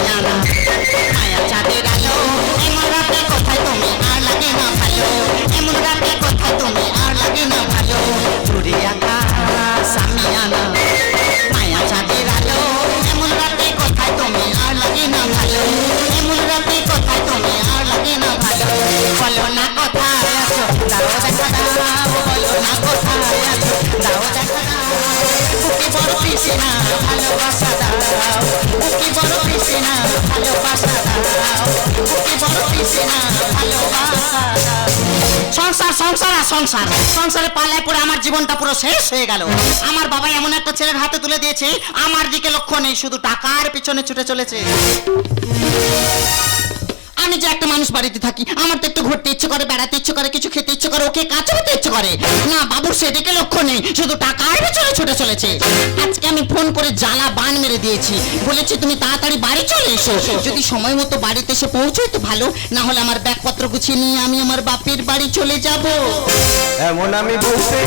সামিয়ানা মায়া চাঁদের আলো এমন রাতে কোথায় তুমি আর লাগে না ভালো এমন রাতে কোথায় তুমি আর লাগে না ভালো চুরি আকাশ সামিয়ানা মায়া চাঁদের আলো এমন রাতে কোথায় তুমি আর লাগে না ভালো এমন রাতে কোথায় তুমি আর লাগে না ভালো বলো না কোথায় আছো দাও দেখা দাও বলো না কোথায় আছো দাও দেখা দাও বুকে বড় তৃষ্ণা ভালোবাসা দাও বুকে বড় তৃষ্ণা ভালোবাসা দাও বুকে বড় তৃষ্ণা ভালোবাসা দাও সংসার সংসার আর সংসার সংসারে পাল্লায় পড়ে আমার জীবনটা পুরো শেষ হয়ে গেল আমার বাবা এমন একটা ছেলের হাতে তুলে দিয়েছে আমার দিকে লক্ষ্য নেই শুধু টাকার পিছনে ছুটে চলেছে আমি যে একটা মানুষ বাড়িতে থাকি আমার তো একটু ঘুরতে ইচ্ছে করে বেড়াতে ইচ্ছে করে কিছু খেতে ইচ্ছে করে ওকে কাছে হতে ইচ্ছে করে না বাবুর সেদিকে লক্ষ্য নেই শুধু টাকার পিছনে ছুটে চলেছে আজকে আমি ফোন করে জ্বালা বান মেরে দিয়েছি বলেছি তুমি তাড়াতাড়ি বাড়ি চলে এসো যদি সময় মতো বাড়িতে এসে পৌঁছোই তো ভালো না হলে আমার ব্যাগপত্র গুছিয়ে নিয়ে আমি আমার বাপের বাড়ি চলে যাব এমন আমি বলতে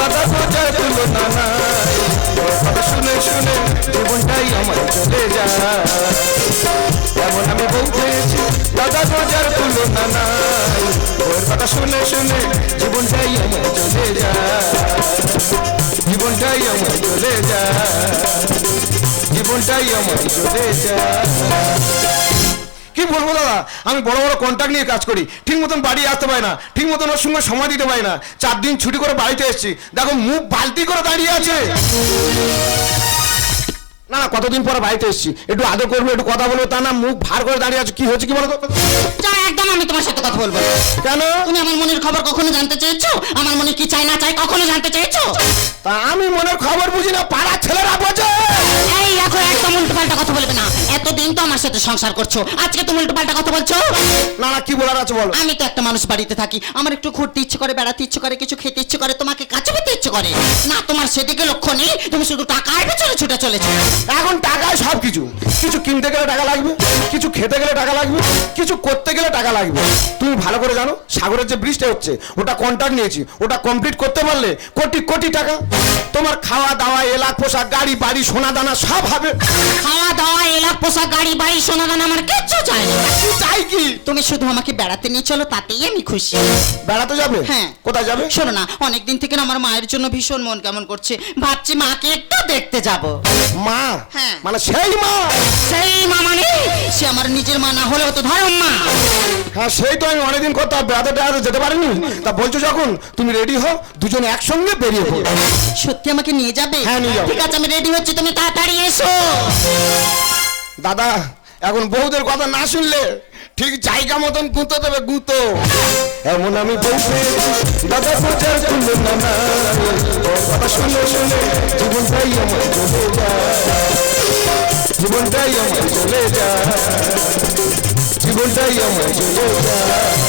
দাদা বোঝার তুলনা নাই কথা শুনে শুনে জীবনটাই আমার চলে যায় এমন আমি বলতেছি দাদা বোঝার তুলনা নাই ওর কথা শুনে শুনে জীবনটাই আমার চলে যায় জীবনটাই আমার চলে যায় জীবনটাই আমার চলে যায় কি বলবো দাদা আমি বড় বড় কন্ট্রাক্ট নিয়ে কাজ করি ঠিক মতন বাড়ি আসতে পারি না ঠিক মতন ওর সঙ্গে সময় দিতে পারি না 4 দিন ছুটি করে বাড়িতে এসেছি দেখো মুখ বালতি করে দাঁড়িয়ে আছে না না কতদিন পরে বাড়িতে এসেছি একটু আদর করবো একটু কথা বলবো তা না মুখ ভার করে দাঁড়িয়ে আছে কি হয়েছে কি বলো তো একদম আমি তোমার সাথে কথা বলবো কেন তুমি আমার মনের খবর কখনো জানতে চেয়েছো আমার মনে কি চাই না চাই কখনো জানতে চেয়েছো তা আমি মনের খবর বুঝি না পাড়ার ছেলেরা বোঝে এই এখন একদম উল্টোপাল্টা কথা বলবে না এতদিন তো আমার সাথে সংসার করছো আজকে তুমি উল্টোপাল্টা কথা বলছো না না কি বলার আছে বলো আমি তো একটা মানুষ বাড়িতে থাকি আমার একটু ঘুরতে ইচ্ছে করে বেড়াতে ইচ্ছে করে কিছু খেতে ইচ্ছে করে তোমাকে কাছে পেতে ইচ্ছে করে না তোমার সেদিকে লক্ষ্য নেই তুমি শুধু টাকার পেছনে ছুটে চলেছো এখন টাকায় সব কিছু কিছু কিনতে গেলে টাকা লাগবে কিছু খেতে গেলে টাকা লাগবে কিছু করতে গেলে টাকা লাগবে তুমি ভালো করে জানো সাগরের যে ব্রিজটা হচ্ছে ওটা কন্ট্রাক্ট নিয়েছি ওটা কমপ্লিট করতে পারলে কোটি কোটি টাকা তোমার খাওয়া দাওয়া এলাক পোশাক গাড়ি বাড়ি সোনা দানা সব হবে খাওয়া দাওয়া এলাক পোশাক গাড়ি বাড়ি সোনা দানা আমার কিচ্ছু চাই না চাই কি তুমি শুধু আমাকে বেড়াতে নিয়ে চলো তাতেই আমি খুশি বেড়াতে যাবে হ্যাঁ কোথায় যাবে শোনো না অনেকদিন থেকে না আমার মায়ের জন্য ভীষণ মন কেমন করছে ভাবছি মাকে একটু দেখতে যাব মা হ্যাঁ মানে সেই মা মানে সে আমার নিজের মা না হলেও তো ধরম মা হ্যাঁ সেই তো আমি অনেকদিন কোথাও বেড়াতে বেড়াতে যেতে পারিনি তা বলছো যখন তুমি রেডি হও দুজন একসঙ্গে বেরিয়ে পড়ো সত্যি আমাকে নিয়ে যাবে হ্যাঁ নিয়ে যাবো ঠিক আছে আমি রেডি হচ্ছি তুমি তাড়াতাড়ি এসো দাদা এখন বউদের কথা না শুনলে ঠিক জায়গা মতন গুঁতো দেবে গুঁতো এমন আমি বলতে দাদা বোঝার তুলনা নাই কথা শুনে শুনে জীবনটাই আমার চলে যায় জীবনটাই আমার চলে যায় জীবনটাই আমার চলে যায়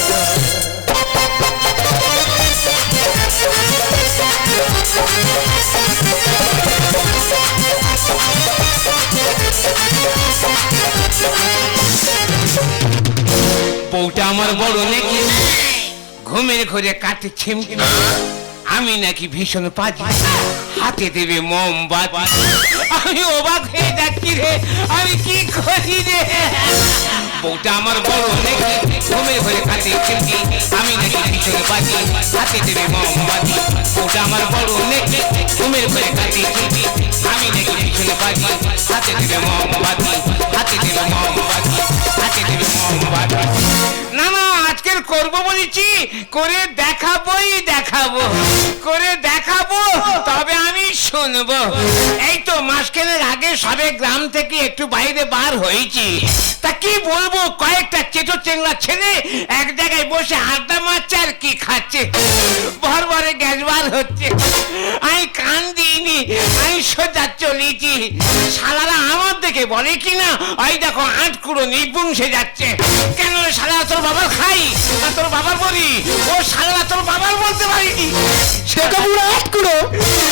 বউটা আমার বড় নাকি ঘুমের ঘরে কাটে ছিমকি আমি নাকি ভীষণ পাজি হাতে দেবে মোমবাতি আমি অবাক হয়ে যাচ্ছি রে আমি কি করি রে বউটা আমার বড় নাকি ঘুমের ঘরে কাটে ছিমকি আমি নাকি ভীষণ পাজি হাতে দেবে মোমবাতি বউটা আমার বড় নাকি ঘুমের ঘরে কাটে ছিমকি আমি নাকি ভীষণ পাজি হাতে দেবে মোমবাতি হাতে দেবে মোমবাতি হাতে দেবে মোমবাতি না না আজকের করবো বলেছি করে দেখাবো করে দেখাবো তবে আমি শুনবো এই তো মাসখানেক আগে সবে গ্রাম থেকে একটু বাইরে বার হয়েছি তা কি বলবো কয়েকটা চেটো চেংড়া ছেলে এক জায়গায় বসে আড্ডা মারছে আর কি খাচ্ছে ভরভরে গ্যাস বার হচ্ছে আমি কান দিইনি আমি সোজা চলেছি শালারা আমার দেখে বলে কি না ওই দেখো আটকুড়ো নিপুংসে যাচ্ছে কেন শালা তোর বাবার খাই না তোর বাবার বলি ও শালা তোর বাবার বলতে পারিনি সেটা পুরো আটকুড়ো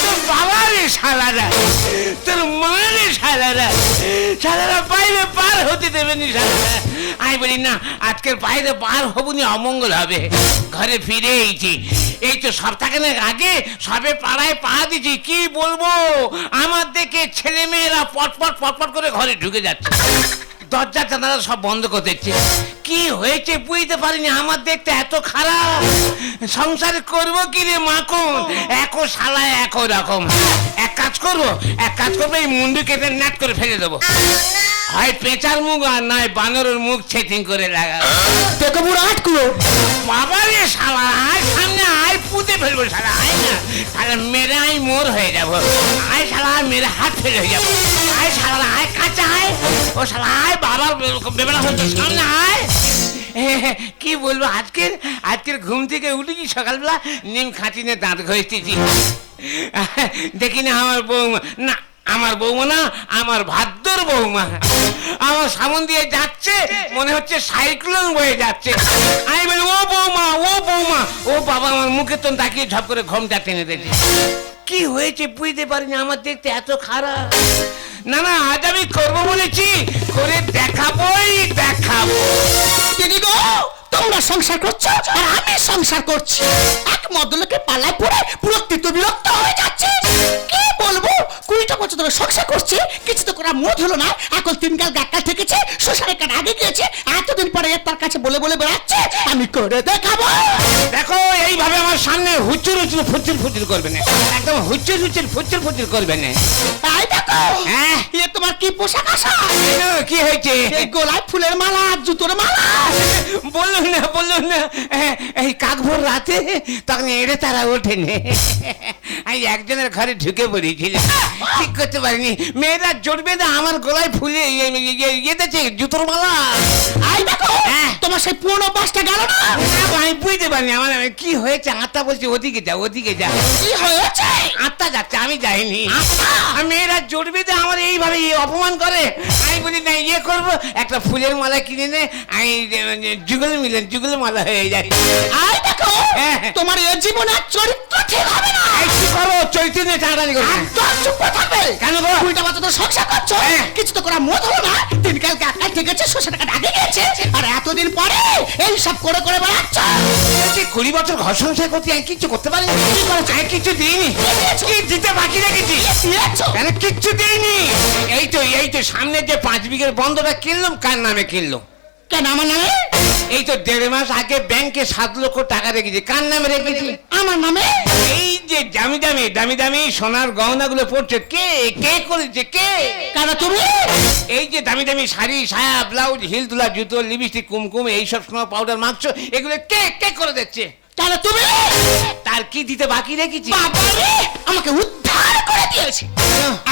তোর বাবারে শালারা তোর মারে শালারা বাইরে পার হতে দেবেনি শালারা আমি বলি না আজকের বাইরে পার হবুনি অমঙ্গল হবে ঘরে ফিরে এইছি এই তো সপ্তাহখানেক আগে সবে পাড়ায় পা দিছি কি বলবো আমার দেখে ছেলে মেয়েরা পটপট করে ঘরে ঢুকে যাচ্ছে দরজা জানালা সব বন্ধ করে দিচ্ছে। কি হয়েছে বুঝতে পারিনি, আমার দেখতে এত খারাপ। সংসার করবো কি রে মাখন, একো শালা একো রকম। এক কাজ করবো এই মুন্ডু কেটে নাট করে ফেলে দেবো। হয় পেঁচার মুখ আর নয় বানরের মুখ সেটিং করে লাগাবো। দেখো পুরো আটকুলো বাবা রে শালা, আয় সামনে আয়, পুঁতে ফেলবো শালা, আয় না। তাহলে মেরে আমি মোর হয়ে যাবো। আয় শালা, মেরে হাত ফেলে হয়ে যাবো। আয় শালা, আয় কাঁচা আয়। ও শালা আয়, বাবার বেবেলা হচ্ছে সামনে আয়। কি বলবো, আজকের ঘুম থেকে উঠেছি সকালবেলা, নিম খাঁচিনে দাঁত ঘষতেছি। দেখি না আমার বৌমা, না আমার বৌমা না, আমার ভাদ্যর বৌমা আমার সামন দিয়ে যাচ্ছে, মনে হচ্ছে সাইক্লোন বয়ে যাচ্ছে। আমি বলি ও বৌমা, ও বৌমা। ও বাবা আমার মুখে তো তাকিয়ে ঝপ করে ঘোমটা টেনে দিয়েছে। কি হয়েছে বুঝতে পারিনি, আমার দেখতে এত খারাপ। না না, আজ আমি করবো বলেছি, করে দেখাবোই দেখাবো। দিদি গো, তোমরা সংসার করছো আর আমি সংসার করছি। এক মদলোকে পাল্লায় পড়ে পুরো তিত বিরক্ত হয়ে যাচ্ছে। কি বলবো, 20টা বছর ধরে সংসার করছি, কিছু তো করা মুড হলো না। এখন 3 গাল গাক্কাল থেকেছে, শ্বশুরের কাছে আগে গিয়েছে, এতদিন পরে তার কাছে বলে বলে বেড়াচ্ছে আমি করে দেখাবো। দেখো এইভাবে আমার সামনে হুচুর হুচুর ফুচুর ফুচুর করবে না, একদম হুচুর হুচুর ফুচুর ফুচুর করবে না। তাই দেখো, হ্যাঁ এ তোমার কি পোশাক আশা? কি হয়েছে? এই গলায় ফুলের মালা, জুতোর মালা। বললো না এই কাকভোর রাতে তখন এড়ে তারা ওঠেনি। আমি একজনের ঘরে ঢুকে পড়েছিল, ঠিক করতে পারিনি। মেয়েরা জড়বে না আমার গলায় ফুলে ইয়েতেছে জুতোর মালা। আই দেখো, হ্যাঁ। তোমার সেই পুরনো বাসটা গেল না? আমি বুঝতে পারিনি আমার কি হয়েছে। আত্মা বলছে ওদিকে যা, ওদিকে যা। কি হয়েছে? আত্মা যাচ্ছে, আমি যাইনি। আত্মা? আর মেয়েরা জড়বে তো আমার এইভাবে অপমান করে। আমি বলি না, ইয়ে করবো, একটা ফুলের মালা কিনে নে, আমি যুগল মালা হয়ে যায়। আই দেখো, হ্যাঁ। তোমার এ জীবনের চরিত্র ঠিক হবে না। এই কি করো, চৈতন্য টানাটানি করবে। একদম চুপ করে থাকবে। কেন গো? 20টা বছর ধরে সংসার করছো, হ্যাঁ। কিছু তো করা মুড হলো না। 3 গাল গাক্কাল থেকেছে, শ্বশুরের কাছে আগে গিয়েছে, আর এতদিন পরে এই সব করে করে বেড়াচ্ছ। 20 বছর ঘর সংসার করতে আমি কিচ্ছু করতে পারিনি। কি করেছো? আমি কিচ্ছু দিইনি। কি দিতে বাকি রেখেছি? দিয়েছো? কেন কিচ্ছু দিইনি? এই তো সামনে যে 5 বিঘের বন্ধটা কিনলাম, কার নামে কিনলো? কেন আমার নামে? এই তো 1.5 মাস আগে ব্যাংকে 7 লক্ষ টাকা রেখেছি, কার নামে রেখেছি? আমার নামে? এই যে দামি দামি সোনার গহনাগুলো পড়ছে, কে করেছে, কে? কেন তুমি? এই যে দামি দামি শাড়ি, সায়া, ব্লাউজ, হিল তোলা জুতো, লিপস্টিক, কুমকুম, এইসব সোনা পাউডার মাখছো, এগুলো কে করে দিচ্ছে? কেন তুমি? তার কি দিতে বাকি রেখেছি? বাবারে, আমাকে উদ্ধার করে দিয়েছে।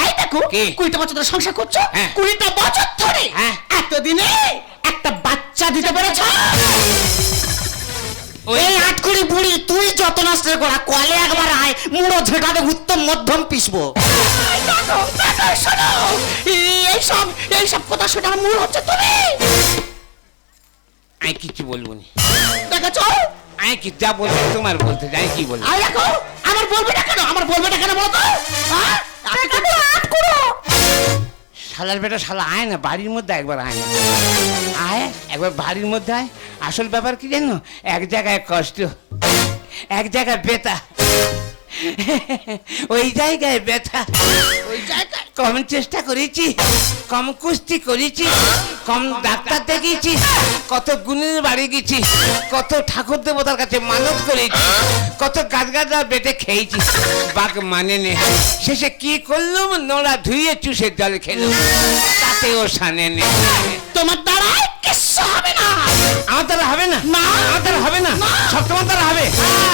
আই দেখো, কি? 20টা বছর ধরে সংসার করছো, হ্যাঁ। 20টা বছর ধরে হ্যাঁ। এতদিনে একটা বাচ্চা দিতে পেরেছো। এই আটকুড়ি বুড়ি, তুই যত নষ্ট করা কলে একবার আয়, মুড়ো ঝেঁটাতে উত্তম মধ্যম পিসবো। দেখো শোনো, এইসব কথা শোনার মূল হচ্ছে তুমি। আমি কিছু বলবো না। দেখেছো? আমি কি যা বলবো তোমার বলতে যাই, কি বলবো? আই দেখো, আমার বলবে না কেন বলো তো? হ্যাঁ? আটকুড়ো। শালার বেটা শালা, আয় না বাড়ির মধ্যে একবার, আয় না, আয় একবার বাড়ির মধ্যে আয়। আসল ব্যাপার কি জানো, এক জায়গায় কষ্ট, এক জায়গায় ব্যথা, ওই জায়গায় ব্যথা। ওই জায়গায় কম চেষ্টা করেছি, কম কুস্তি করেছি, কম ডাক্তার দেখিয়েছি, কত গুণের বাড়ি গেছি, কত ঠাকুর দেবতার কাছে মানত করেছি, কত গাছ বেটে খেয়েছি, বাঘ মানে নে। শেষে কি করলুম, নোড়া ধুয়ে চুষে জল খেলুম, তাতেও সানে নে। তোমার দ্বারাই কিচ্ছু হবে না। আমার দ্বারা হবে না, না। আমার দ্বারা হবে না, সব তোমার দ্বারা হবে।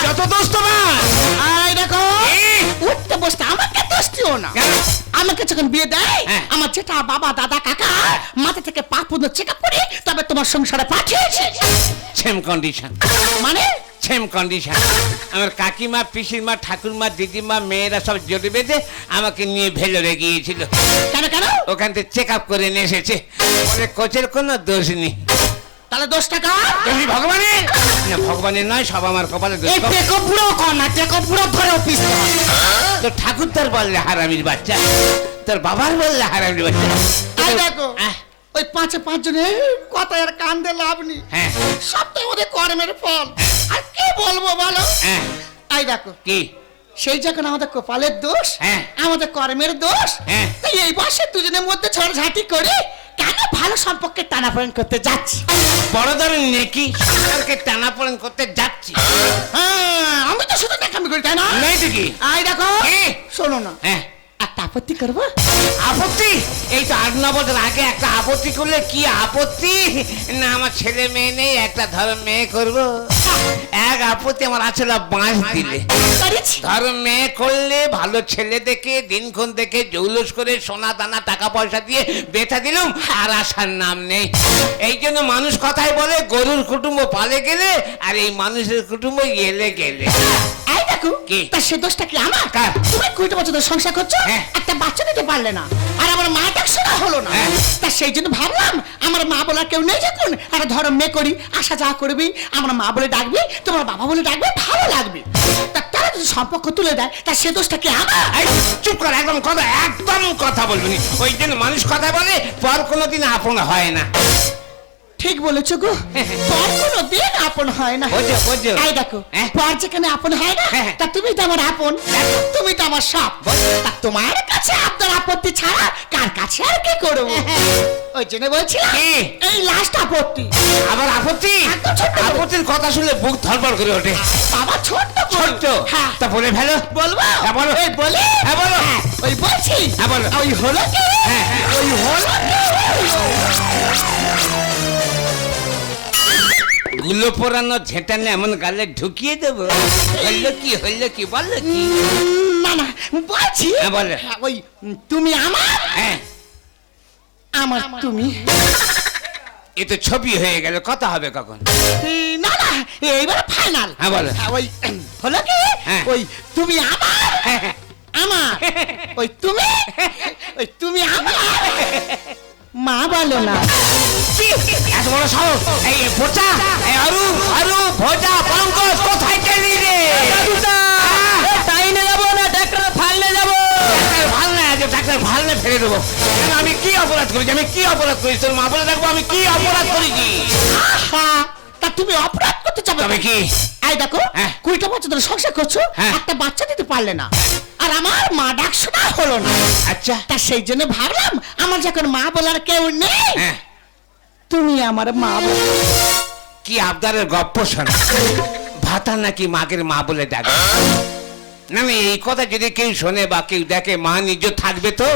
যত দোষ তোমার। আই দেখো, এই, উঠতে বসতে আমাকে দোষ দিও না। কেন? আমাকে যখন বিয়ে দেয়, হ্যাঁ। আমার যেটা বাবা দাদা কাকা মাথা থেকে পা পর্যন্ত চেক আপ করে তবে তোমার সংসারে পাঠিয়েছে। সেম কন্ডিশন, মানে সেম কন্ডিশন। আমার কাকিমা, পিসিমা, ঠাকুরমা, দিদিমা, মেয়েরা সব জোরে বেঁধে আমাকে নিয়ে ভেলোরে গিয়েছিল। কেন? ওখান থেকে চেক আপ করে নিয়ে এসেছে, বলে কোচের কোনো দোষ নেই। তাহলে 10 টাকা দোষী ভগবানের না, ভগবানের নয়, সব আমার কপালে দোষ। এই টেকো পুরো কর না, টেকো পুরো ধরে অফিস। তোর ঠাকুর তোর বললে হারামির বাচ্চা, তোর বাবার বললে হারামির বাচ্চা। আই দেখো, ওই 5 জনের কথা আর কান দিয়ে লাভ নেই। হ্যাঁ সব তো ওদের কর্মের ফল। আর কি বলবো বলো? হ্যাঁ, আই দেখো, কি সেই যখন আমাদের কপালের দোষ, হ্যাঁ। আমাদের কর্মের দোষ, হ্যাঁ। তাই এই বয়সে দুজনের মধ্যে ঝড়ঝাটি করে কেন ভাই ভালো সম্পর্কে টানাপোড়েন করতে যাচ্ছি। বড় ধরনের নেকি সরকারকে টানাপোড়েন করতে যাচ্ছি। হ্যাঁ, আমি তো শুধু দেখামি করি, তাই না? নেই তো কি? আই দেখো, কি? শোনো না, হ্যাঁ, একটা আপত্তি করবো। আপত্তি? এই তো 8-9 বছর আগে একটা আপত্তি করলে কি আপত্তি? না আমার ছেলে মেয়ে নেই, একটা ধরো মেয়ে করবো। এক আপত্তি আমার আছে না, বাঁশ দিলে। করেছি। ধরো মেয়ে করলে ভালো ছেলে দেখে দিনক্ষণ দেখে জৌলুস করে সোনা দানা টাকা পয়সা দিয়ে বেথা দিলুম, আর আসার নাম নেই। এই জন্য মানুষ কথাই বলে গরুর কুটুম্ব পালে গেলে, আর এই মানুষের কুটুম্ব এলে গেলে। এই দেখো, কি? তা সে দোষটা কি আমার? কার? তুমি 20 বছর ধরে সংসার করছো, হ্যাঁ। একটা বাচ্চা দিতে পারলে না, আর আমার মা ডাক শোনা হলো না। হ্যাঁ। তা সেই জন্য ভাবলাম আমার মা বলার কেউ নেই, যখন একটা ধরো মেয়ে করি, আসা যাওয়া করবি, আমার মা বলে ডাকবি, তোমার বাবা বলে ডাকবে, ভালো লাগবে। তা তারা যদি সম্পর্ক তুলে দেয়, তা সে দোষটা কি আমার? এই, চুপ কর, একদম কথা বলবি না। ওই জন্য মানুষ কথা বলে, পর কোনোদিন আপন হয় না। ঠিক বলেছো গো, পর কোনো দিন আপন হয় না। বোঝো, বোঝো। এই দেখো, হ্যাঁ। পর যেখানে আপন হয় না, হ্যাঁ। তা তুমি তো আমার আপন, তুমি তো আমার সব। তা তোমার কাছে আপনার আপত্তি ছাড়া কার কাছে আর কি করবো? ওই জন্য বলছিলাম, কি? এই লাস্ট আপত্তি। আবার আপত্তি? একদম ছোট্ট। আপত্তির কথা শুনলে বুক ধড়ফড় করে ওঠে। বাবা ছোট্ট করে। ছোট্ট? হ্যাঁ। তা বলে ফেলো। বলবো? হ্যাঁ, বলো। এই বলে? হ্যাঁ, বলো। ওই বলছি। হ্যাঁ, বলো। ওই হলো কি? হ্যাঁ, হ্যাঁ। ওই হলো গুলো পোড়ানো ঝেঁটানে এমন গালে ঢুকিয়ে দেবো। হইলো কি বললো কি? না না, বলছি। হ্যাঁ, বলো। ওই তুমি আমার, হ্যাঁ, আমার তুমি। এ তো ছবি হয়ে গেল, কথা হবে কখন? না না, এইবার ফাইনাল। হ্যাঁ, বলো। ওই হলো কি? হ্যাঁ। ওই তুমি আমার, হ্যাঁ, হ্যাঁ। আমার, ওই তুমি আমার মা বলো না। এত বড় সাহস! এই ভোজা, এই আরু ভোজা পঙ্কজ কোথায় গেলি রে? তাইনে যাবো না, ডাক্তার ফালনে যাবো। ডাক্তার ভালনে ফেলে দেবো। কেন, আমি কি অপরাধ করেছি? তোর মা বলে দেখবো আমি কি অপরাধ করেছি? আহা, তা তুমি অপরাধ করতে চাবে? তবে কি? এই দেখো, হ্যাঁ। 20টা বছর ধরে সংসার করছো, হ্যাঁ। একটা বাচ্চা দিতে পারলে না, আর আমার মা ডাক শোনা হলো না। আচ্ছা। তা সেই জন্য ভাবলাম আমার যখন মা বলার কেউ নেই, হ্যাঁ, তুমি আমার মা বলো। কি আবদারের গপ্প শোনা। ভাতা নাকি মাগের মা বলে ডাকে? না না, এই কথা যদি কেউ শোনে বা কেউ দেখে, মা নিজ থাকবে তো?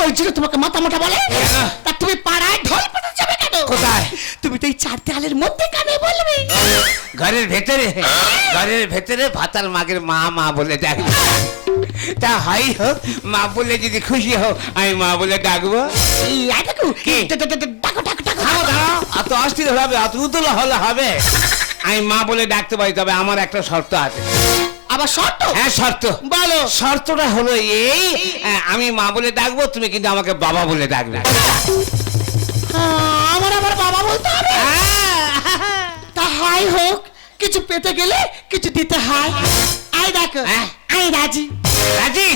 ওই জন্য তোমাকে মাথা মোটা বলে। কেন? তা তুমি পাড়ায় ঢোল পেতে যাবে কেন? কোথায়? তুমি তো এই 4 দেয়ালের মধ্যে কানে বলবে। ঘরের ভেতরে ভাতার মাগের মা বলে ডাকবে। তা হাই হোক, মা বলে যদি খুশি হোক, আমি মা বলে ডাকবো। এই দেখো, কি? ডাকো। দাঁড়াও, অত অস্থির হবে, অত উতলা হলে হবে? আমি মা বলে ডাকতে পারি, তবে আমার একটা শর্ত আছে। আবার শর্ত? হ্যাঁ, শর্ত। বলো। শর্তটা হলো এই, আমি মা বলে ডাকবো, তুমি কিন্তু আমাকে বাবা বলে ডাকবে। আমার বাবা বলতে হবে? তা হাই হোক, কিছু পেতে গেলে কিছু দিতে হয়। আই দেখো, হ্যাঁ। আমি রাজি। রাজি?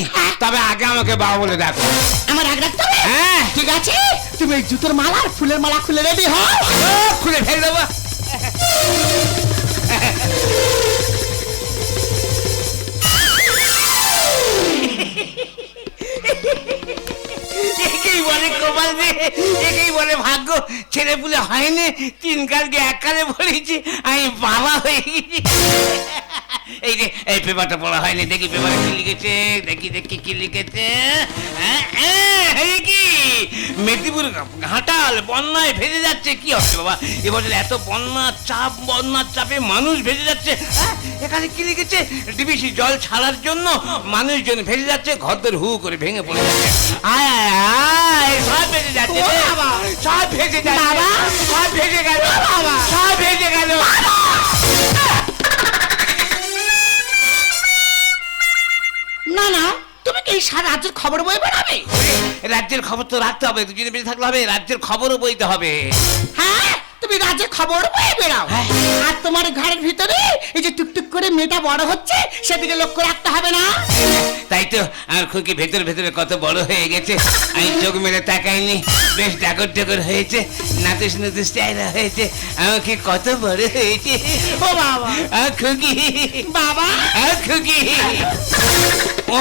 তবে আগে আমাকে বাবা বলে ডাকো। আমার রাগ রাখতে হবে? হ্যাঁ। ঠিক আছে, তুমি এই জুতোর মালা আর ফুলের মালা খুলে রেডি হও। খুলে ফেলে দেবো। একেই বলে কপাল রে, একেই বলে ভাগ্য। ছেলে পুলে হয়নি, 3 কালকে 1 কালে বলেছি আমি বাবা হয়ে গেছি। এই যে এই পেপারটা পড়া হয়নি, দেখি পেপারে কি লিখেছে, দেখি কি লিখেছে। এই কি মেদিনীপুর ঘাটাল বন্যায় ভেসে যাচ্ছে। কি হবে বাবা, এবছর এত বন্যার চাপে মানুষ ভেসে যাচ্ছে। এখানে কি লিখেছে? ডিবিসি জল ছাড়ার জন্য মানুষজন ভেসে যাচ্ছে, ঘরদোর হু করে ভেঙে পড়ে যাচ্ছে। আয় আয় আয়, সব ভেসে যাচ্ছে রে। সব ভেসে যাচ্ছে, সব ভেসে গেল, সব ভেসে গেল। না না, তুমি কি এই সারা রাজ্যের খবর বই বেড়াবে? রাজ্যের খবর তো রাখতে হবে, দুজনে বেঁচে থাকলে হবে, রাজ্যের খবরও বইতে হবে। হ্যাঁ, তুমি রাজ্যের খবর বই বেড়াও। আর তোমার ঘরের ভিতরে এই যে টুকটুক করে মেয়েটা বড় হচ্ছে, সেদিকে লক্ষ্য রাখতে হবে না? তাই তো আমার খুকি ভেতরে কত বড় হয়ে গেছে, আমি চোখ মেরে তাকাইনি। বেশ ডাগর হয়েছে, নাতুস চাইরা হয়েছে, আমাকে কত বড় হয়েছে। ও বাবা, খুকি, বাবা, খুকি। ও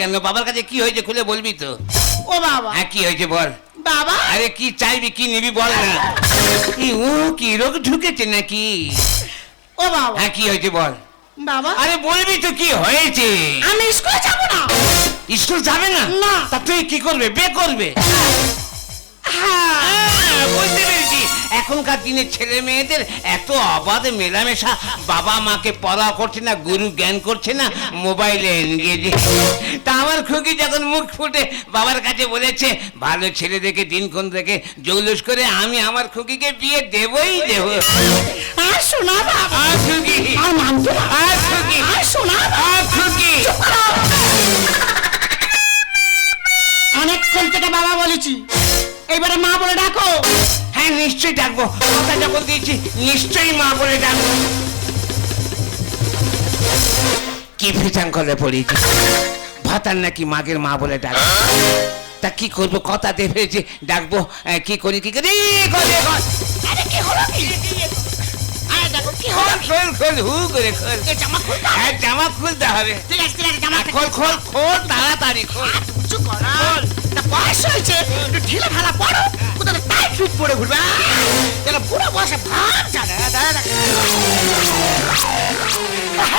কেন বাবার কাছে কি হয়েছে খুলে বলবি তো? ও বাবা, হ্যাঁ, কি হয়েছে বল। বাবা আরে কি চাইবি, কি নিবি বল না। কি রোগ ঢুকেছে নাকি? ও বাবা হ্যাঁ কি হয়েছে বল। বাবা আরে বলবি তো কি হয়েছে। আমি স্কুলে যাব না। স্কুল যাবে না? না। তা তুই কি করবে, বে করবে? হ্যাঁ, বুঝতে পেরেছি। এখনকার দিনে ছেলে মেয়েদের এত অবাধ মেলামেশা, বাবা মাকে পড়া করছে না, গুরু জ্ঞান করছে না, মোবাইলে এনগেজ। তা আমার খুকি যখন মুখ ফুটে বাবার কাছে বলেছে ভালো ছেলে দেখে দিনক্ষণ দেখে জৌলুস করে আমি আমার খুকিকে বিয়ে দেবই দেব। আর শোনা বাবা আর খুকি, আর মানতো না। আর খুকি, আর শোনা আর খুকি। অনেকক্ষণ থেকে বাবা বলেছি, এবারে মা বলে ডাকো। হ্যাঁ নিশ্চয়ই ডাকবো, কথা যখন দিয়েছি নিশ্চয়ই মা বলে ডাকবো। কি ফিচাং করে পড়েছি, ভাতার নাকি মাগের মা বলে ডাকবো। তা কি করবো, কথা দিয়ে ফেলেছি ডাকবো। কি করি কি করি আরে কি হলো কি? আরে দেখো কি হলো কি? খোল খোল হু করে খোল। এ জামা খুলতে হবে। হ্যাঁ জামা খুলতে হবে। ঠিক আছে জামা খোল খোল খোল তাড়াতাড়ি খোল। উঁচু করো। তা বয়স হয়েছে, একটু ঢিলা ঢালা পড়ো। কোথাও টাইট ফিট পরে ঘুরবে। যেন পুরো বয়সে ভাব জানে।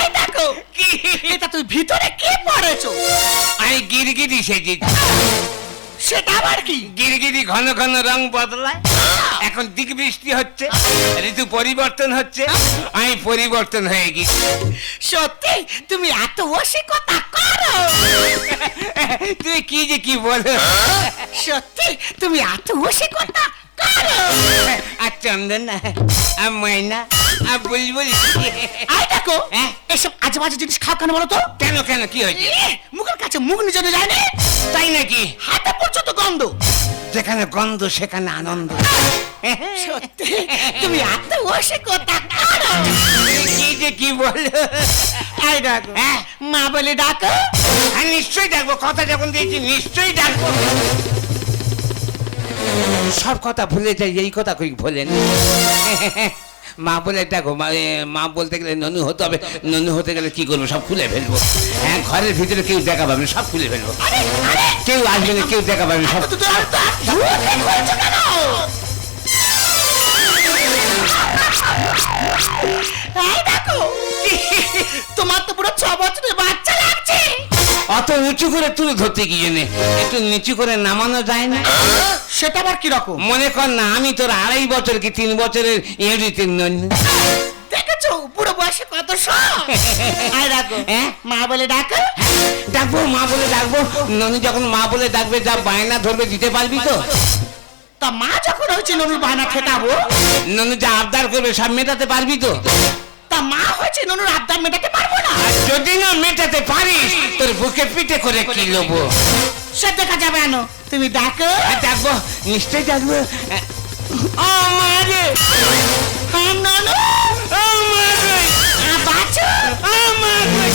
এই দেখো কি এটা তুই ভিতরে কি পড়েছো? আমি গিরগিরি সেজেছি। সেটা আবার কি? গিরগিরি ঘন ঘন রং বদলায়। এখন দিক বৃষ্টি হচ্ছে, ঋতু পরিবর্তন হচ্ছে, আমি পরিবর্তন হয়ে গেছি। সত্যি তুমি এত রসিকতা করো? তুই কি যে কি বলো। সত্যি তুমি এত রসিকতা করো? আর চন্দন আর ময়না আর বুলবুল। আই দেখো হ্যাঁ? এসব আজে বাজে জিনিস খাও কেন বলো তো? কেন কেন কি হয়েছে? মুখের কাছে মুখ নিয়ে যেতে যায় না, তাই নাকি? হাতে পর্যন্ত গন্ধ। যেখানে গন্ধ সেখানে আনন্দ। সত্যি তুমি এত রসিকতা করো? কি যে কি বলো। এই দেখো হ্যাঁ? মা বলে ডাকো। হ্যাঁ নিশ্চয়ই ডাকবো, কথা যখন দিয়েছি নিশ্চয়ই ডাকবো। সব কথা ভুলে যাই, এই কথা কই ভোলেন। মা বলে ডাকো। মা বলতে গেলে ননু হতে হবে, ননু হতে গেলে কি করবো সব খুলে ফেলবো। হ্যাঁ ঘরের ভিতরে কেউ দেখা পাবে না, সব খুলে ফেলবো। কেউ আসবে না, কেউ দেখা পাবে না, সব। এই দেখো তোমার তো পুরো 6 বছরের বাচ্চা লাগছে। অত উঁচু করে তুলে ধরতে গিয়ে নে, একটু নিচু করে নামানো যায় না? সেটা আবার কি রকম? মনে কর না আমি তোর 2.5 বছর কি 3 বছরের ইউরিতে ননু। দেখেছো পুরো বয়সে কত শখ। এই দেখো হ্যাঁ? মা বলে ডাকো। ডাকবো মা বলে ডাকবো। ননু যখন মা বলে ডাকবে যা বায়না ধরবে দিতে পারবি তো? তা মা যখন হয়েছে ননুর বায়না খেটাবো। ননু যা আবদার করবে সব মেটাতে পারবি তো? তা মা হয়েছে ননুর আবদার মেটাতে পারবো না। আর যদি না মেটাতে পারিস তোর বুকে পিঠে করে কি লবো। সে দেখা যাবে না, তুমি ডাকো। ডাকবো নিশ্চয়ই ডাকবো। ও মা রে, হ্যাঁ ননু। ও মা রে, বাচ্চা ও মা রে,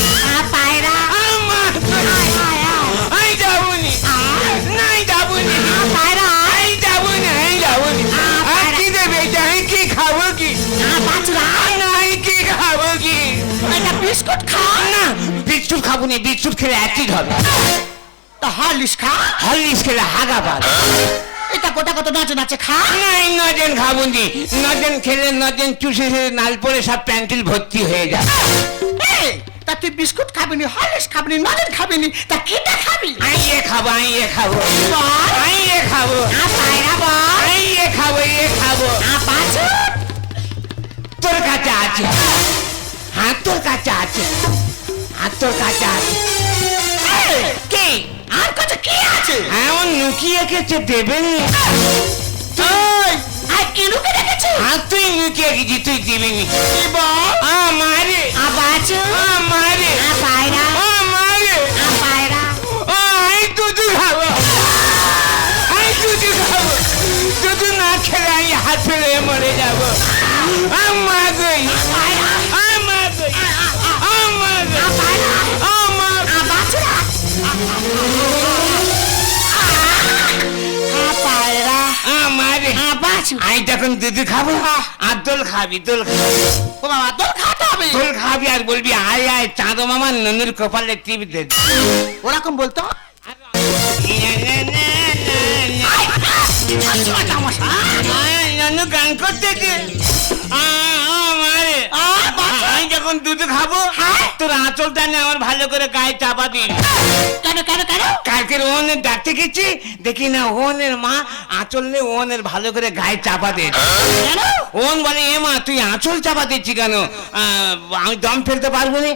পায়রা ও মা রে। আই যাবনি, নাই যাবনি, পায়রা আই যাবনি, আই যাবনি। আর কি দেবে, যাই কি খাবো কি? বাচ্চা নাই কি খাবো কি? একটা বিস্কুট খা। না বিস্কুট খাবো না, বিস্কুট খেলে অ্যাসিড হবে। তা হরলিক্স খা। হরলিক্স খেলে হাগা পাবে। এটা গোটা কত নাচে নাচে খা। নাই নজেন খাবো নি, নজেন খেলে নজেন চুষে নাল পরে সব প্যান্টিল ভর্তি হয়ে যায়। এই, তা তুই বিস্কুট খাবিনি, হরলিক্স খাবিনি, নলেন খাবিনি, তা কিটা খাবি? আইয়ে খাবো, আইয়ে খাবো, বল। আইয়ে খাবো, পায়রা বল। আইয়ে খাবো, ইয়ে খাবো। বাচ্চা তোর কাছে আছে, হ্যাঁ তোর কাছে আছে, হ্যাঁ তোর কাছে আছে। কি আর কাছে কি আছে? হ্যাঁ ও লুকিয়ে গেছে দেবেন। তুই আর কি লুকে রেখেছিস? হ্যাঁ তুই লুকিয়ে গেছি, তুই দিবি নি। কি বল? আমারে, বাচ্চা আমারে, পায়রা আমারে, পায়রা ও আই দুধ খাবো, আই দুধ খাবো। দুধ না খেলে আমি হাত ফেলে মরে যাবো। আমা গই, আমা গই, আমা গই, আমা বাচ্চা পায়রা আমারে। বাচ্চা। আমি তখন দুধ খাবো আর দোল খাবি, দোল খাবি, ও বাবা তোর খাতে হবে। দোল খাবি আর বলবি আয় আয় চাঁদো মামা ননুর কপালে টিপ দে। ওরকম বলতো নানু গান করতেছে আমি যখন দুধ খাবো তোর আঁচলটা নিয়ে আমার ভালো করে গায়ে চাপা দিই। কেন কেন কেন? কালকের ওনের ডাকতে গেছি, দেখি না ওনের মা আঁচল নিয়ে ওনের ভালো করে গায়ে চাপা দে। কেন? ওন বলে এ মা তুই আঁচল চাপা দিচ্ছি কেন? আমি দম ফেলতে পারবো না।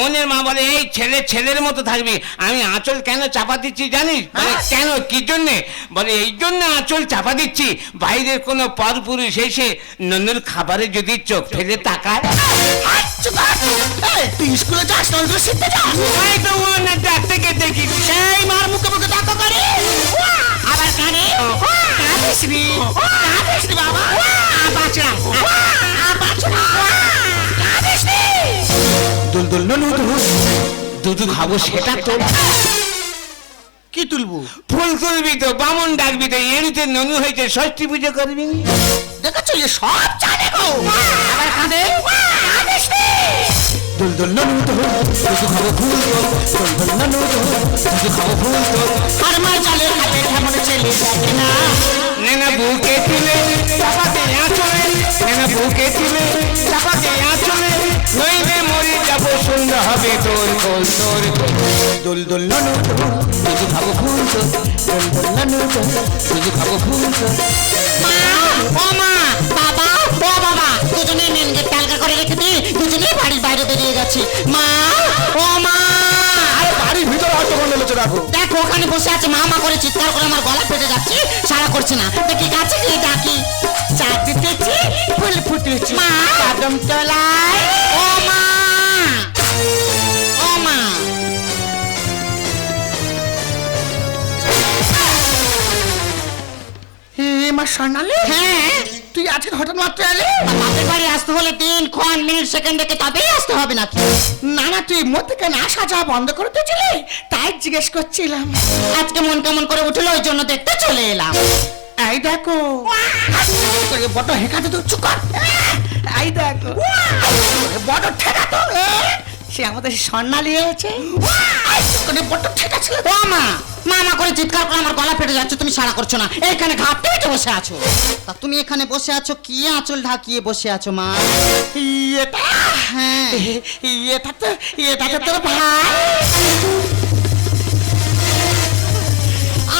ওনের মা বলে এই ছেলে ছেলের মতো থাকবি, আমি আঁচল কেন চাপা দিচ্ছি জানিস? বলে কেন কি জন্যে? বলে এই জন্য আঁচল চাপা দিচ্ছি, বাইরের কোনো পরপুরুষ এসে ননুর খাবারে যদি চোখ ফেলে তাকায়। তুই স্কুলে যাস না, শিখতে যাস? তাই তো ওনের ডাকতে গিয়ে দেখি সেই মার মুখে মুখে ডাকা করে আবার কানে কাঁদিস নি বাবা। বাচ্চা কাঁদিস নি। দুলদুল ননু দুধ খাবো সেটা তো কি তুলবো? ফুল তুলবি তো, বামন ডাকবি তো, এড়িতে ননু হয়েছে ষষ্ঠী পুজো করবি। দেখেছো এ সব জানে গো। আবার কাঁদে কাঁদিস নি। দুলদুল ননু দুধ খাবো ফুল তোর, দুলদুল ননু দুধ খাবো ফুল তোর। আর মার চালের খাতে কেমন ছেলে দেখে না। নেনা বুকে তুলে চাপাতে আঁচলে, নেনা বুকে তুলে চাপাতে আঁচলে, নইলে মরে যাবো সুন্দর হবে তোর কোল তোর। দুলদুল ননু দুধ খাবো ফুল তোর, দুলদুল ননু দুধ খাবো ফুল তোর। মা ও মা বাবা ও বাবা, দুজনেই মেন গেট তালকা করে রেখে দিয়ে দুজনেই বাড়ির বাইরে বেরিয়ে গেছে। মা ও মা, আরে বাড়ির ভিতরে হয়তো গন্ডল হচ্ছে, রাখো। দেখো ওখানে বসে আছে, মা মা করে চিৎকার করে আমার গলা ফেটে যাচ্ছে, সারা করছে না। দেখি কাছে গিয়ে ডাকি, চা দিতেছি ফুল ফুটেছি মা, কদম তলায়। ও মা ও মা, মা সোনালি, হ্যাঁ তুই আজকে হঠাৎ মাত্র এলি? বাপের বাড়ি আসতে হলে 3 ক্ষণ মিনিট সেকেন্ড দেখে তবেই আসতে হবে নাকি? না না, তুই মধ্যে কেন আসা যাওয়া বন্ধ করে দিয়েছিলি, তাই জিজ্ঞেস করছিলাম। আজকে মন কেমন করে উঠলো, ওই জন্য দেখতে চলে এলাম। এই দেখো, তোকে বড় হেঁকাতে তো চুপ কর। এই দেখো, তোকে বড় ঠেকা তো, সে আমাদের স্বর্ণালী হয়েছে। তোকে বড় ঠেকা ছিল। ও মা, মামা করে চিৎকার করে আমার গলা ফেটে যাচ্ছে, তুমি সাড়া করছো না, এইখানে ঘাপটে বেটে বসে আছো। তা তুমি এখানে বসে আছো কি আঁচল ঢাকিয়ে বসে আছো মা? এটা হ্যাঁ এটা তো তোর ভাই।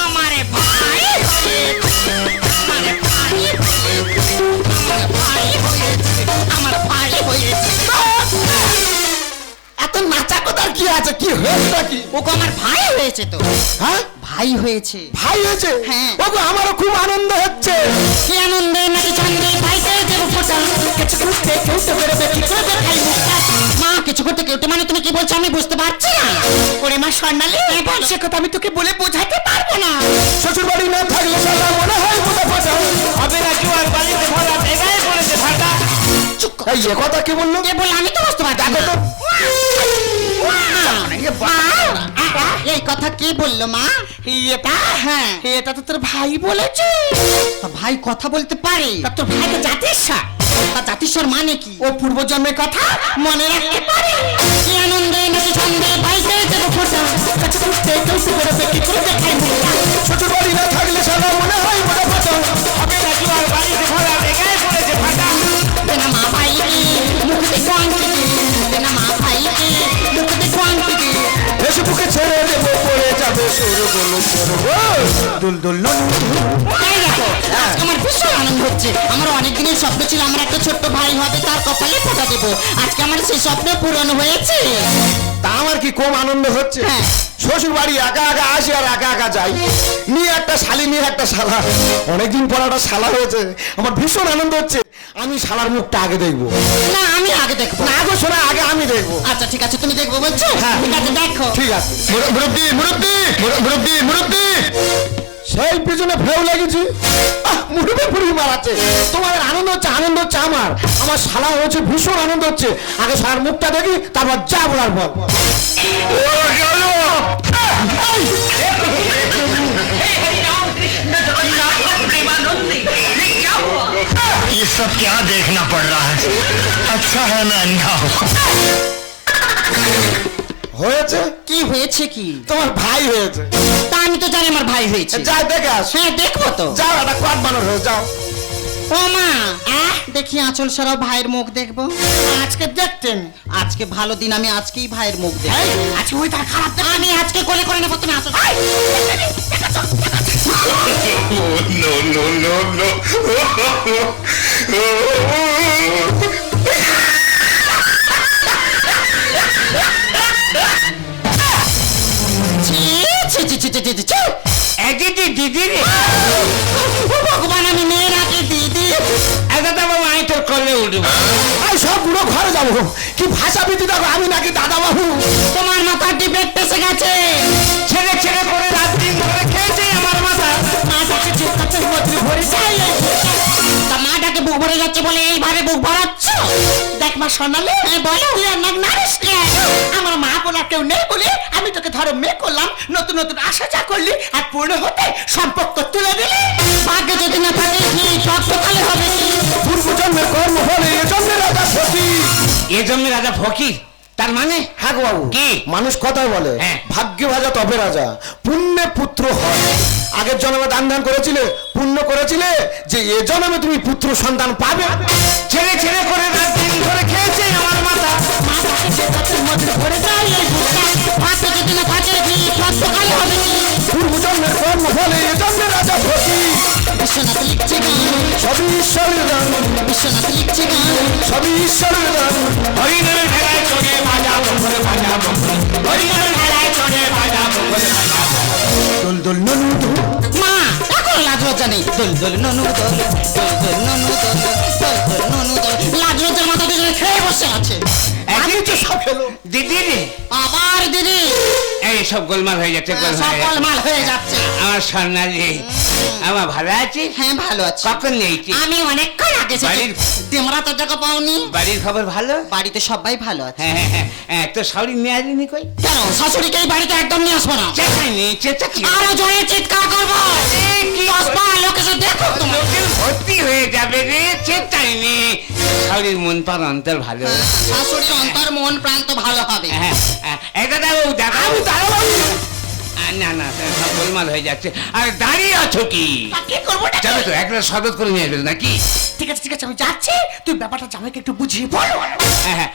আমারে ভাই আমার ভাই হয়েছে। এত নাচা কথার কি আছে, কি হয়েছে কি? ওকে আমার ভাই হয়েছে তো। হ্যাঁ, ভাই হয়েছে। ভাই হয়েছে? হ্যাঁ। ওগো আমারও খুব আনন্দ হচ্ছে। কি আনন্দে নাকি ছন্দে ভাইতে দেব ফোঁটা, কিছু করতে কেউতে বেরোবে কি করে দেখাই মুখটা। মা কিছু করতে কেউতে মানে তুমি কি বলছো আমি বুঝতে পারছি না। ওরে মা স্বর্ণালী, সে কথা আমি তোকে বলে বোঝাতে পারবো না। শ্বশুর বাড়ি না থাকলে সালা মনে হয় মোটা ফাটা হবে না জোয়ার বালিতে ভরা, এগায়ে পড়েছে ফাটা। চুপ কর। এই এ কথা কে বললো? কে বলে আমি তো বুঝতে পারছি না। এই কথা কে বললো মা? এটা হ্যাঁ এটা তো তোর ভাই বলেছে। তা ভাই কথা বলতে পারে? তা তোর ভাইকে জাতিস্বর, তা জাতিস্বর মানে কি? ও পূর্বজন্মের কথা মনে রাখতে পারে। কি আনন্দে নাকি ছন্দে ভাইতে দেব ফোঁটা, কাছে করতে কেউতে বেরোবে কি করে দেখাই মুখটা। শ্বশুর বাড়ি না থাকলে সালা মনে হয় মোটা ফাটা হবে না জোয়ার বালিতে ভরা, এগায়ে পড়েছে ফাটা। দেনা মা ভাইকে মুখ দেখো আংটি দে, দেনা মা ভাইকে মুখ দেখো আংটি দে। এসে বুকে ছেড়ে দেবো, পড়ে যাবে সরগোল সরগো। দুলদুল ননু এই দেখো, আজকে আমার ভীষণ আনন্দ হচ্ছে। আমার অনেক দিনের স্বপ্ন ছিল আমার একটা ছোট্ট ভাই হবে, তার কপালে ফোঁটা দেবো। আজকে আমার সেই স্বপ্ন পূরণ হয়েছে। তা আমার কি কম আনন্দ হচ্ছে? হ্যাঁ। শ্বশুর বাড়ি একা একা আসি আর একা একা যাই, নিয়ে একটা শালি নিয়ে একটা শালা, অনেকদিন পর একটা শালা হয়েছে, আমার ভীষণ আনন্দ হচ্ছে। আমি শালার মুখটা আগে দেখবো। না আমি আগে দেখবো। না গো শোনা, আগে আমি দেখবো। আচ্ছা ঠিক আছে, তুমি দেখবো বলছো? হ্যাঁ। ঠিক আছে দেখো। ঠিক আছে। মুরব্বি মুরব্বি মুরব্বি মুরব্বি, সেই পিছনে ফেউ লেগেছি। মুরব্বি ফুড়ি মারাচ্ছে। তোমার আনন্দ হচ্ছে, আনন্দ হচ্ছে আমার। আমার শালা হচ্ছে ভীষণ আনন্দ হচ্ছে। আগে শালার মুখটা দেখি, তারপর যা বলার বল। ये सब क्या देखना पड़ रहा है? अच्छा है मैं अंधा हूँ। হয়েছে কি হয়েছে কি? তোমার ভাই হয়েছে। তা আমি তো তো জানি আমার ভাই হয়েছে। যা দেখে আস। হ্যাঁ দেখবো তো। যাও একটা কোয়াট বানর হয়ে যাও। ও মা, দেখি আঁচল সরাও, ভাইয়ের মুখ দেখবো। আজকে দেখতেন আজকে ভালো দিন, আমি আজকেই ভাইয়ের মুখ দেখবো। আজকে ওই তার খারাপ দেখ। আমি আজকে কোলে করে নেবো, তুমি আঁচল। No, no, no, no. ছি, ছি, ছি, ছি, ছি, ছি, ছি, ছি। দিদি দিদি রে ও ভগবান, আমি মেয়ে নাকি দিদি? এটা তো বাবা আমি তোর করলে উঠবো। আমি সব পুরো ঘরে যাবো। কি ভাষা বিধি দেখো, আমি নাকি দাদা বাবু। তোমার মাথার ডিবেট পেছে গেছে। ছেড়ে ছেড়ে করে রাত দিন ধরে খেয়েছে আমার মাথা। মাটাকে চিৎকার মধ্যে ভরে যায়। তা মাটাকে বুক ভরে যাচ্ছে বলে এইভাবে বুক ভরাচ্ছ? দেখ মা সোনালি, বলো। তুই আর নাক নারিস কেন? আমার মা বলা কেউ নেই বলে আমি তোকে ধরো মেয়ে করলাম, নতুন নতুন আশা যা করলি আর পূর্ণ হতে সম্পর্ক তুলে দিলি। ভাগ্য যদি না থাকে কি সব সকালে হবে কি? পূর্ব জন্মের কর্ম ফলে এ জন্মের রাজা ফকির। এ জন্মে রাজা ফকির, তার মানে হ্যাঁ গো বাবু, কি? মানুষ কথাই বলে হ্যাঁ। ভাগ্যে ভাজা তবে রাজা, পুণ্যে পুত্র হয়। আগের জন্মে দান ধ্যান করেছিলে, পুণ্য করেছিলে, যে এ জন্মে তুমি পুত্র সন্তান পাবে। ছেড়ে ছেড়ে করে রাত দিন ধরে খেয়েছে আমার মাথা। মাটাকে চিৎকার মধ্যে ভরে যায় এই বুকটা। ভাগ্য যদি না থাকে কি সব সকালে হবে কি? পূর্ব জন্মের কর্ম ফলে এ জন্মের রাজা ফকির। বিশ্বনাথ লিখছে গান, সবই ঈশ্বরের দান, বিশ্বনাথ লিখছে গান। সবই ঈশ্বরের দান। হরিণের ভেলায় চড়ে বাজা বন্ধুরে বাজা বন্ধু। হরিণের ভেলায় চড়ে বাজা বন্ধুরে বাজা বন্ধু। দোল দোল ননু দোল। মা এখন লাজ লজ্জা নেই। দোল দোল ননু দোল, দোল দোল ননু দোল, দোল দোল ননু দোল। লাজ লজ্জার মাথা দিয়ে খেয়ে বসে আছে। একদিন তো সব খেলো দিদি রে। আবার দিদি এই সব গোলমাল হয়ে যাচ্ছে, গোলমাল হয়ে যাচ্ছে। সকল মাল হয়ে যাচ্ছে। আমার সোনালি, আমার ভালো আছিস? হ্যাঁ ভালো আছি। কখন নেইছি? আমি অনেকক্ষণ আগে বাড়ির- দেমরা তো জায়গা পাওনি। বাড়ির খবর ভালো? বাড়িতে সবাই ভালো আছে। হ্যাঁ হ্যাঁ হ্যাঁ, হ্যাঁ তো শাড়ি নিয়ে আসিনি কই? কেন শাশুড়িকে এই বাড়িতে একদম নিয়ে আসবো না। চেঁচাইনি, চেঁচাচ্ছি। আরো জোরে চিৎকার করবো। কি দশ বার লোক এসে দেখো তোমার। লোকের ভর্তি হয়ে যাবে রে, চেঁচাইনি। শাড়ির মন পার অন্তর ভালো। শাশুড়ির অন্তর মন প্রাণ তো ভালো হবে। হ্যাঁ, হ্যাঁ, এই দাদা বাবু, দাদা বাবু, দাদা বাবু। না না, সব গোলমাল হয়ে যাচ্ছে। আর দাঁড়িয়ে আছো কি? তা কি করবো না? যাবে তো একটা শরবত করে নিয়ে আসবে নাকি? ঠিক আছে ঠিক আছে, আমি যাচ্ছি, তুই ব্যাপারটা জামাইকে একটু বুঝিয়ে বল। হ্যাঁ,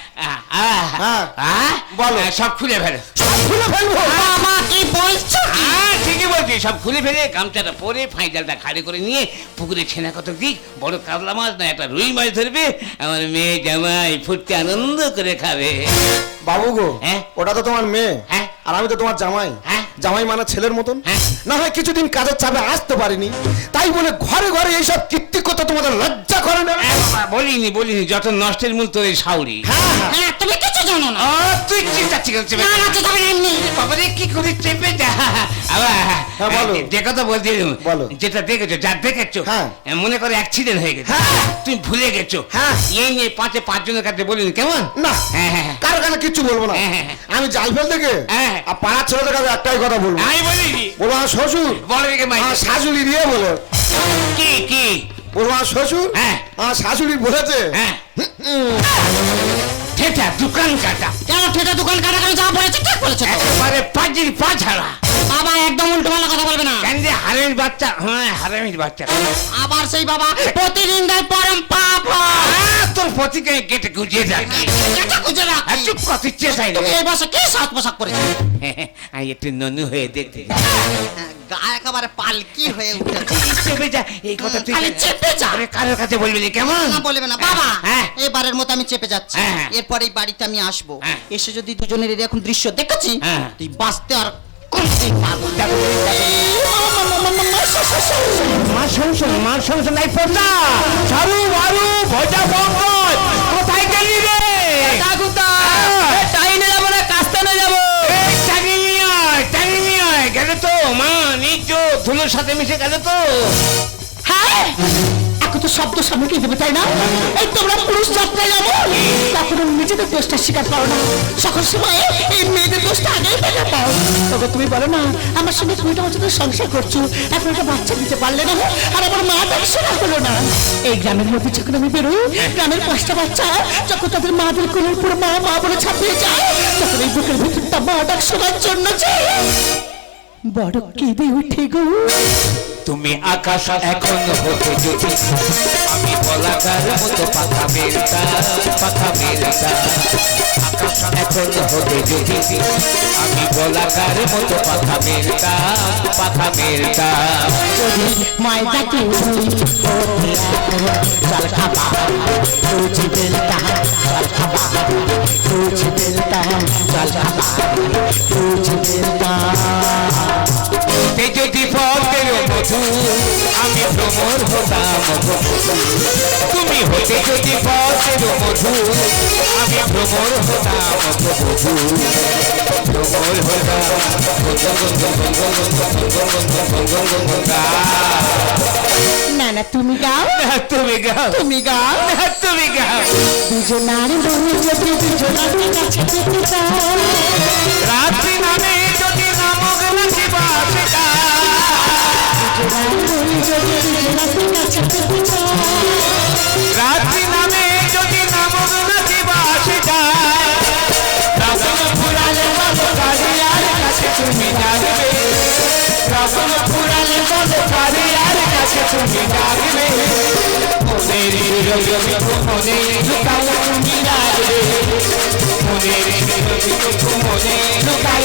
হ্যাঁ, বলো। সব খুলে ফেলো। খুলে ফেলবো। বাবা কি বলছো কি? ঠিকই বলছি, সব খুলে ফেলে গামছাটা পরে ফাইজালটা খাড়ি করে নিয়ে পুকুরে ছেনা কত দিক বড় কাতলা মাছ না একটা রুই মাছ ধরবে, আমার মেয়ে জামাই ফুটতে আনন্দ করে খাবে। বাবু গো, হ্যাঁ? ওটা তো তোমার মেয়ে, হ্যাঁ। আর আমি তো তোমার জামাই। হ্যাঁ। জামাই মানে ছেলের মতন। হ্যাঁ। না হয় কিছুদিন কাজের চাপে আসতে পারিনি, তাই বলে ঘরে ঘরে এইসব কীর্তিকতা তোমাদের লজ্জা করে না? বাবা, বলিনি যত নষ্টের মূল তোর এই শাউরি। হ্যাঁ তুমি কিছু জানো না। ও তুই চিন্তাচ্ছি করছিস? না না তো তবে এমনি। বাবারে কি করে চেপে যা। আবার হ্যাঁ, বলো। যে কথা বলছিলাম, বলো। যেটা দেখেছো, যা দেখেছো, হ্যাঁ। মনে করে অ্যাক্সিডেন্ট হয়ে গেছে, হ্যাঁ। তুমি ভুলে গেছো। হ্যাঁ। এই নিয়ে পাঁচজনের কাছে বলিনি, কেমন? না, হ্যাঁ, হ্যাঁ, হ্যাঁ। কারো কাছে কিচ্ছু বলবো না। হ্যাঁ, হ্যাঁ, হ্যাঁ। আমি জালফেল থেকে হ্যাঁ। আর পাড়ার ছেলেদের কাছে একটাই কথা বলবো, আমি বলিনি। বলবো আমার শ্বশুর, বলো দেখে মাই। আমার শাশুড়ি দিয়ে বলে, কি বলবো আমার শ্বশুর, হ্যাঁ। আমার শাশুড়ি বলেছে। হ্যাঁ, ঠেটা দোকান কাটা, কেন ঠেটা দোকান কাটা কেন যা বলেছে ঠিক বলেছে তো। একেবারে পাজির পা ছাড়া। বাবা একদম উল্টো পাল্টা কথা বলবে না। কেন যে হারের বাচ্চা, হ্যাঁ হারামির বাচ্চা। আবার সেই বাবা প্রতিদিন দেয় পরম পাপ হয়। তোর পতিকে কেটে গুজিয়ে রাখি। এটা খুঁজে রাখি। চুপ কত চেষ্টাই তুমি এই বছর কি সাত পোশাক পরেছো? আমি একটু ননু হয়ে দেখতে গা একেবারে পালকি হয়ে উঠেছে। চেপে যা, এই কথা তুই খালি চেপে যা। আরে কারোর কাছে বলবি না, কেমন? না বলবে না বাবা। হ্যাঁ। এবারের মতো আমি চেপে যাচ্ছি। হ্যাঁ। এরপর এই বাড়িতে আমি আসবো। হ্যাঁ। এসে যদি দুজনের এরকম দৃশ্য দেখেছি, হ্যাঁ। তুই বাঁচতে আর কোনদিন পারবো না। মার সংসার নাই পড়না। ঝাড়ু মারু ভজা বঙ্গল, কোথায় গেলি রে? টাইনে যাবো না, কাস্তানে যাবো। টানি নিয়ে আয়, গেলে তো মা নিজ ধুলোর সাথে মিশে গেল তো। হ্যাঁ, এখন তো শব্দ সামনে দেবে তাই না? এই তোমরা পুরুষ যাত্রা যাবো, তখন নিজেদের দোষটা স্বীকার করো না, সকল সময় এই মেয়েদের দোষটা আগেই ফেলে পাও। তবে তুমি বলো না, আমার সঙ্গে 2টা বছর সংসার করছো, এখন একটা বাচ্চা দিতে পারলে না, আর আমার মা দেখাশোনা হলো না। এই গ্রামের মধ্যে যখন আমি বেরোই, গ্রামের 5টা বাচ্চা যখন তাদের মাদের কোলের উপর মা মা বলে ছাপিয়ে যায়, তখন এই বুকের ভিতরটা মা ডাক শোনার জন্য চাই। বড় কেঁদে উঠে গো। তুমি আকাশ এখন হতে যদি আমি বলাকার মতো পাখা মেলতা আকাশ এখন হতে যদি আমি বলাকার মতো পাখা মেলতা যদি ময়দাকে চল খাবা তুঝ বেলতা চল খাবা তুঝ বেলতা চল খাবা তুঝ বেলতা। তে যদি পথের মধু আমি ভ্রমর হতাম তুমি হতে যদি পথের মধু আমি ভ্রমর হতাম ভ্রমর হতাম। না না তুমি গাও তুমি গাও তুমি গাও তুমি গাও। দুজনার মনে যদি দুজনার কাছে যেতে চাও রাত্রি নামে যদি নামক নাচি বাসিকা দুজনার মনে যদি দুজনার কাছে যেতে চাও রাত্রি নামে যদি নামক নাচি বাসিকা রাসন ফুরালে বলো কারিয়ার কাছে তুমি ডাকবে রাসন ফুরালে বলো কারিয়ার কাছে তুমি ডাকবে মনের রবি মনে লুকাও তুমি ডাকবে মনের রবি মনে লুকাও